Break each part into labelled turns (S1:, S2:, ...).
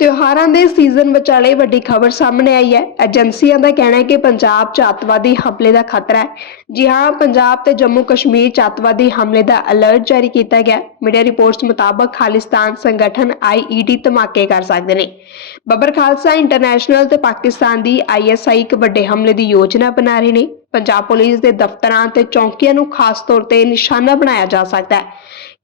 S1: ਤਿਉਹਾਰਾਂ ਦੇ ਸੀਜ਼ਨ ਵਿਚਾਲੇ ਵੱਡੀ ਖਬਰ ਸਾਹਮਣੇ ਆਈ ਹੈ। ਏਜੰਸੀਆਂ ਦਾ ਕਹਿਣਾ ਹੈ ਕਿ ਪੰਜਾਬ 'ਚ ਅੱਤਵਾਦੀ ਹਮਲੇ ਦਾ ਖਤਰਾ ਹੈ। ਜੀ ਹਾਂ, ਪੰਜਾਬ ਤੇ ਜੰਮੂ ਕਸ਼ਮੀਰ 'ਚ ਅੱਤਵਾਦੀ ਹਮਲੇ ਦਾ ਅਲਰਟ ਜਾਰੀ ਕੀਤਾ ਗਿਆ। ਮੀਡੀਆ ਰਿਪੋਰਟਸ ਮੁਤਾਬਕ ਖਾਲਿਸਤਾਨ ਸੰਗਠਨ ਆਈਈਡੀ ਧਮਾਕੇ ਕਰ ਸਕਦੇ ਨੇ। ਬੱਬਰ ਖਾਲਸਾ ਇੰਟਰਨੈਸ਼ਨਲ ਤੇ ਪਾਕਿਸਤਾਨ ਦੀ ਆਈਐਸਆਈ ਇੱਕ ਵੱਡੇ ਹਮਲੇ ਦੀ ਯੋਜਨਾ ਬਣਾ ਰਹੇ ਨੇ। ਪੰਜਾਬ ਪੁਲਿਸ ਦੇ ਦਫ਼ਤਰਾਂ ਤੇ ਚੌਂਕੀਆਂ ਨੂੰ ਖਾਸ ਤੌਰ ਤੇ ਨਿਸ਼ਾਨਾ ਬਣਾਇਆ ਜਾ ਸਕਦਾ ਹੈ।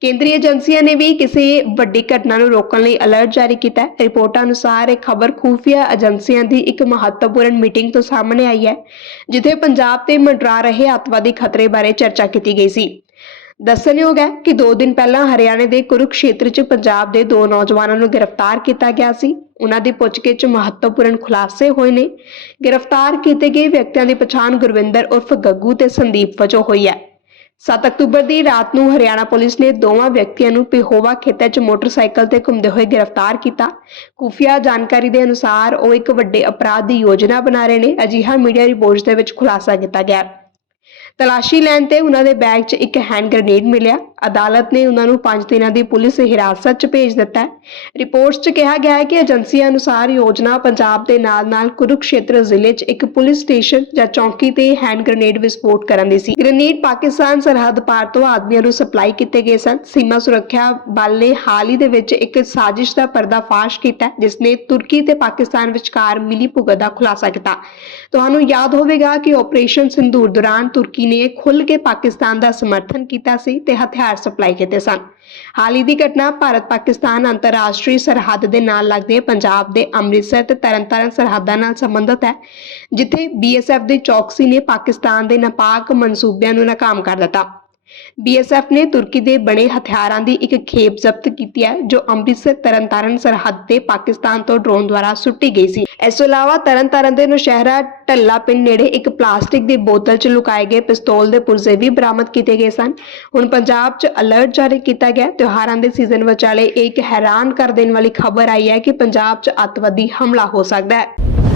S1: ਕੇਂਦਰੀ ਏਜੰਸੀਆਂ ਨੇ ਵੀ ਕਿਸੇ ਵੱਡੀ ਘਟਨਾ ਨੂੰ ਰੋਕਣ ਲਈ ਅਲਰਟ ਜਾਰੀ ਕੀਤਾ ਹੈ। ਰਿਪੋਰਟਾਂ ਅਨੁਸਾਰ ਇਹ ਖਬਰ ਖੂਫੀਆ ਏਜੰਸੀਆਂ ਦੀ ਇੱਕ ਮਹੱਤਵਪੂਰਨ ਮੀਟਿੰਗ ਤੋਂ ਸਾਹਮਣੇ ਆਈ ਹੈ, ਜਿੱਥੇ ਪੰਜਾਬ ਤੇ ਮੰਡਰਾ ਰਹੇ ਅੱਤਵਾਦੀ ਖਤਰੇ ਬਾਰੇ ਚਰਚਾ ਕੀਤੀ ਗਈ ਸੀ। ਦੱਸਣਯੋਗ ਹੈ ਕਿ 2 ਦਿਨ ਪਹਿਲਾਂ ਹਰਿਆਣੇ ਦੇ ਕੁਰੂਕਸ਼ੇਤਰ 'ਚ ਪੰਜਾਬ ਦੇ ਦੋ ਨੌਜਵਾਨਾਂ ਨੂੰ ਗ੍ਰਿਫਤਾਰ ਕੀਤਾ ਗਿਆ ਸੀ। ਉਹਨਾਂ ਦੀ ਪੁੱਛਗਿੱਛ ਮਹੱਤਵਪੂਰਨ ਖੁਲਾਸੇ ਹੋਏ ਨੇ। ਗ੍ਰਿਫਤਾਰ ਕੀਤੇ ਗਏ ਵਿਅਕਤੀਆਂ ਦੀ ਪਛਾਣ ਗੁਰਵਿੰਦਰ ਉਰਫ ਗੱਗੂ ਤੇ ਸੰਦੀਪ ਵਜੋਂ ਹੋਈ ਹੈ। 7 ਅਕਤੂਬਰ ਦੀ ਰਾਤ ਨੂੰ ਹਰਿਆਣਾ ਪੁਲਿਸ ਨੇ ਦੋਵਾਂ ਵਿਅਕਤੀਆਂ ਨੂੰ ਪਿਹੋਵਾ ਖੇਤਰ 'ਚ ਮੋਟਰਸਾਈਕਲ ਤੇ ਘੁੰਮਦੇ ਹੋਏ ਗ੍ਰਿਫਤਾਰ ਕੀਤਾ। ਖੁਫੀਆ ਜਾਣਕਾਰੀ ਦੇ ਅਨੁਸਾਰ ਉਹ ਇੱਕ ਵੱਡੇ ਅਪਰਾਧ ਦੀ ਯੋਜਨਾ ਬਣਾ ਰਹੇ ਨੇ। ਅਜਿਹਾ ਮੀਡੀਆ ਰਿਪੋਰਟਸ ਦੇ ਵਿੱਚ ਖੁਲਾਸਾ ਕੀਤਾ ਗਿਆ। ਤਲਾਸ਼ੀ ਲੈਣ ਤੇ ਉਹਨਾਂ ਦੇ ਬੈਗ 'ਚ ਇੱਕ ਹੈਂਡ ਗ੍ਰਨੇਡ ਮਿਲਿਆ। ਅਦਾਲਤ ਨੇ ਉਹਨਾਂ ਨੂੰ 5 ਦਿਨਾਂ ਦੀ ਪੁਲਿਸ ਹਿਰਾਸਤ 'ਚ ਭੇਜ ਦਿੱਤਾ ਰਿਪੋਰਟਸ 'ਚ ਕਿਹਾ ਗਿਆ ਹੈ ਕਿ ਏਜੰਸੀਆਂ ਅਨੁਸਾਰ ਯੋਜਨਾ ਪੰਜਾਬ ਦੇ ਨਾਲ-ਨਾਲ ਕੁਰੂਕਸ਼ੇਤਰ ਜ਼ਿਲ੍ਹੇ 'ਚ ਇੱਕ ਪੁਲਿਸ ਸਟੇਸ਼ਨ ਜਾਂ ਚੌਂਕੀ ਤੇ ਹੈਂਡ ਗ੍ਰਨੇਡ ਵਿਸਫੋਟ ਕਰਨ ਦੀ ਸੀ। ਗ੍ਰਨੇਡ ਪਾਕਿਸਤਾਨ ਸਰਹੱਦ ਪਾਰ ਤੋਂ ਆਦਮੀਆਂ ਨੂੰ ਸਪਲਾਈ ਕੀਤੇ ਗਏ ਸਨ। ਸੀਮਾ ਸੁਰੱਖਿਆ ਬਲ ਨੇ ਹਾਲ ਹੀ ਦੇ ਵਿੱਚ ਇੱਕ ਸਾਜ਼ਿਸ਼ ਦਾ ਪਰਦਾਫਾਸ਼ ਕੀਤਾ ਹੈ, ਜਿਸ ਨੇ ਤੁਰਕੀ ਤੇ ਪਾਕਿਸਤਾਨ ਵਿਚਕਾਰ ਮਿਲੀ ਭੁਗਤ ਦਾ ਖੁਲਾਸਾ ਕੀਤਾ। ਤੁਹਾਨੂੰ ਯਾਦ ਹੋਵੇਗਾ ਕਿ ਆਪਰੇਸ਼ਨ ਸਿੰਦੂਰ ਦੌਰਾਨ ਤੁਰਕੀ ਨੇ ਖੁੱਲ੍ਹ ਕੇ ਪਾਕਿਸਤਾਨ ਦਾ ਸਮਰਥਨ ਕੀਤਾ ਸੀ ਤੇ ਹਥਿਆਰ ਸਪਲਾਈ ਕੀਤੇ ਸਨ। ਹਾਲ ਹੀ ਦੀ ਘਟਨਾ ਭਾਰਤ ਪਾਕਿਸਤਾਨ ਅੰਤਰਰਾਸ਼ਟਰੀ ਸਰਹੱਦ ਦੇ ਨਾਲ ਲੱਗਦੇ ਪੰਜਾਬ ਦੇ ਅੰਮ੍ਰਿਤਸਰ ਤੇ ਤਰਨਤਾਰਨ ਸਰਹੱਦਾਂ ਨਾਲ ਸੰਬੰਧਿਤ ਹੈ, ਜਿੱਥੇ ਬੀਐਸਐਫ ਦੇ ਚੌਕਸੀ ਨੇ ਪਾਕਿਸਤਾਨ ਦੇ ਨਾਪਾਕ ਮਨਸੂਬਿਆਂ ਨੂੰ ਨਾਕਾਮ ਕਰ ਦਿੱਤਾ। ਬੀਐਸਐਫ ਨੇ ਤੁਰਕੀ ਦੇ ਬਣੇ ਹਥਿਆਰਾਂ ਦੀ ਇੱਕ ਖੇਪ ਜ਼ਬਤ ਕੀਤੀ ਹੈ, ਜੋ ਅੰਮ੍ਰਿਤਸਰ ਤਰਨਤਾਰਨ ਸਰਹੱਦ ਤੇ ਪਾਕਿਸਤਾਨ ਤੋਂ ਡਰੋਨ ਦੁਆਰਾ ਸੁੱਟੀ ਗਈ ਸੀ। ਇਸ ਤੋਂ ਇਲਾਵਾ ਤਰਨਤਾਰਨ ਦੇ ਨੌਸ਼ਹਿਰਾ ਢੱਲਾ ਪਿੰਡ ਨੇੜੇ ਇੱਕ ਪਲਾਸਟਿਕ ਦੀ ਬੋਤਲ 'ਚ ਲੁਕਾਏ ਗਏ ਪਿਸਤੌਲ ਦੇ ਪੁਰਜ਼ੇ ਵੀ ਬਰਾਮਦ ਕੀਤੇ ਗਏ ਸਨ। ਹੁਣ ਪੰਜਾਬ 'ਚ ਅਲਰਟ ਜਾਰੀ ਕੀਤਾ ਗਿਆ। ਤਿਉਹਾਰਾਂ ਦੇ ਸੀਜ਼ਨ ਵਿਚਾਲੇ ਇਹ ਇੱਕ ਹੈਰਾਨ ਕਰ ਦੇਣ ਵਾਲੀ ਖਬਰ ਆਈ ਹੈ ਕਿ ਪੰਜਾਬ 'ਚ ਅੱਤਵਾਦੀ ਹਮਲਾ ਹੋ ਸਕਦਾ ਹੈ।